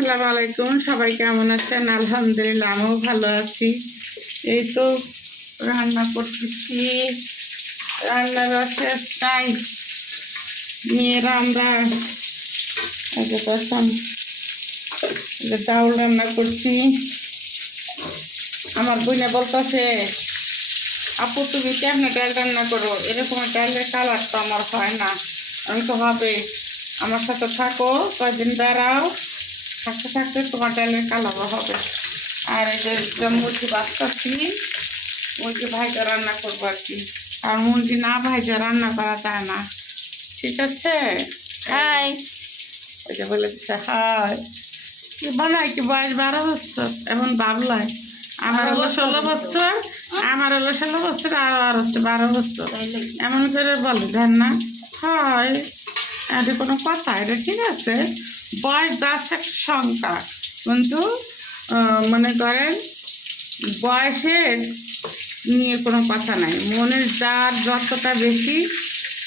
আসসালামু আলাইকুম, সবাই কেমন আছেন? আলহামদুলিল্লাহ, আমিও ভালো আছি। এই তো রান্না করতেছি। রান্নার রসের টাই মেয়েরা আমরা ডাউল রান্না করছি। আমার বোনে বলতেছে, আপু, তুমি কেমনে ডাল রান্না করো? এরকম ডালের কালার তো আমার হয় না। আমি তো হবে। আমার সাথে থাকো, কয়দিন বেড়াও থাকতে থাকতে তোমার ডালের কালারও হবে। আর এই যে মুরগি বাঁচতেছি মুরগি ভাইজা রান্না করব আর কি। আর মুরগি না ভাইজা রান্না করা যায় না। ঠিক আছে? হাই। ওই যে বলে দিচ্ছে হাই। কি বানাই কি বয়স বারো বছর? এখন বাবলায়। আমার হলো ষোলো বছর আমার হলো ষোলো বছর আর আর হচ্ছে বারো বছর। এমন করে বলে দেন না। হয় এটা কোনো কথা, এটা ঠিক আছে? বয়স যাচ্ছে একটা সংখ্যা কিন্তু মনে করেন বয়সের নিয়ে কোনো কথা নাই। মনের যার যতটা বেশি,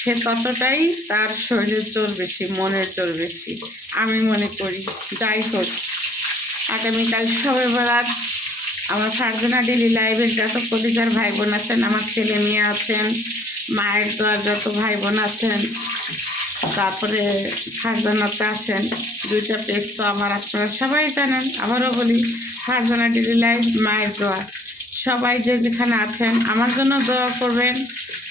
সে ততটাই তার শরীরের জোর বেশি, মনের জোর বেশি। আমি মনে করি, যাই হোক। আগামীকাল সবে বেড়াত আমার ফারজানা ডেলি লাইভের যত কলিজার ভাই বোন আছেন, আমার ছেলে মেয়ে আছেন, মায়ের দোয়ার যত ভাই বোন আছেন তারপরে ফারজানাতে আছেন দুইটা পেজ তো আমার আপনারা সবাই জানেন, আবারও বলি ফারজানা ডেলি লাইভ মায়ের দোয়া। সবাই যে যেখানে আছেন, আমার জন্য দোয়া করবেন,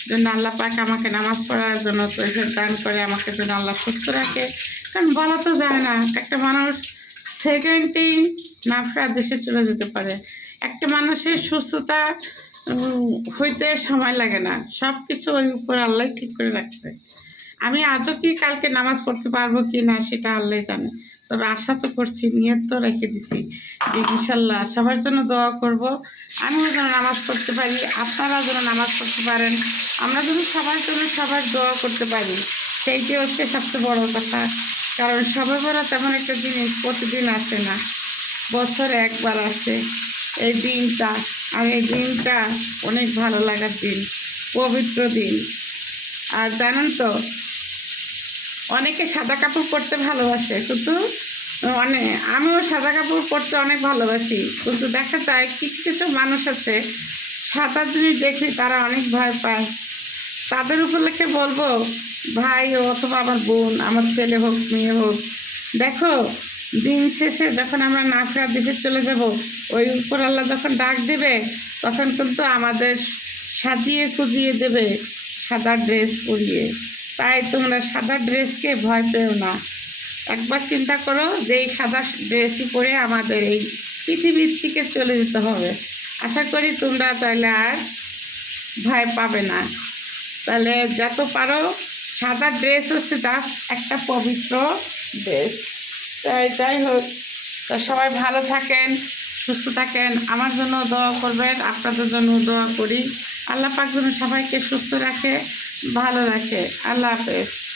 যেন আল্লাহ পাক আমাকে নামাজ পড়ার জন্য তৈরি দান করে, আমাকে যেন আল্লাহ সুস্থ রাখে। কারণ বলা তো যায় না, একটা মানুষ সেকেন্ডেই নাফরা দেশে চলে যেতে পারে। একটা মানুষের সুস্থতা হইতে সময় লাগে না। সব কিছু ওই উপর আল্লাহ ঠিক করে রাখছে। আমি আজও কি কালকে নামাজ পড়তে পারব কি না সেটা আল্লাহ জানে। তবে আশা তো করছি, নিয়ত তো রেখে দিছি যে ইনশাল্লাহ সবার জন্য দোয়া করব। আমিও যেন নামাজ পড়তে পারি, আপনারা যেন নামাজ পড়তে পারেন। আমরা যেন সবার জন্য সবার দোয়া করতে পারি সেইটি হচ্ছে সবচেয়ে বড় কথা। কারণ সবার বড় তেমন একটা জিনিস প্রতিদিন আসে না, বছরে একবার আসে। এই দিনটা, আর এই দিনটা অনেক ভালো লাগার দিন, পবিত্র দিন। আর জানেন তো অনেকে সাদা কাপড় পরতে ভালোবাসে, কিন্তু অনেক আমিও সাদা কাপড় পরতে অনেক ভালোবাসি, কিন্তু দেখা যায় কিছু কিছু মানুষ আছে, সাদা জিনিস দেখে তারা অনেক ভয় পায়। তাদের উপলক্ষে বলব, ভাই অথবা আমার বোন, আমার ছেলে হোক, মেয়ে হোক, দেখো, দিন শেষে যখন আমরা নাফরা দেশে চলে যাব, ওই উপর আল্লাহ যখন ডাক দেবে, তখন কিন্তু আমাদের সাজিয়ে কুজিয়ে দেবে সাদা ড্রেস পরিয়ে। তাই তোমরা সাদা ড্রেসকে ভয় পেও না। একবার চিন্তা করো যে এই সাদা ড্রেসই পরে আমাদের এই পৃথিবীর থেকে চলে যেতে হবে। আশা করি তোমরা তাহলে আর ভয় পাবে না। তাহলে যত পারো, সাদা ড্রেস হচ্ছে জাস্ট একটা পবিত্র ড্রেস। তাই যাই হোক, তো সবাই ভালো থাকেন, সুস্থ থাকেন। আমার জন্য দোয়া করবেন, আপনাদের জন্য দোয়া করি। আল্লাহ পাক যেন সবাইকে সুস্থ রাখে। ভালো রাখে। আল্লাহ হাফেজ।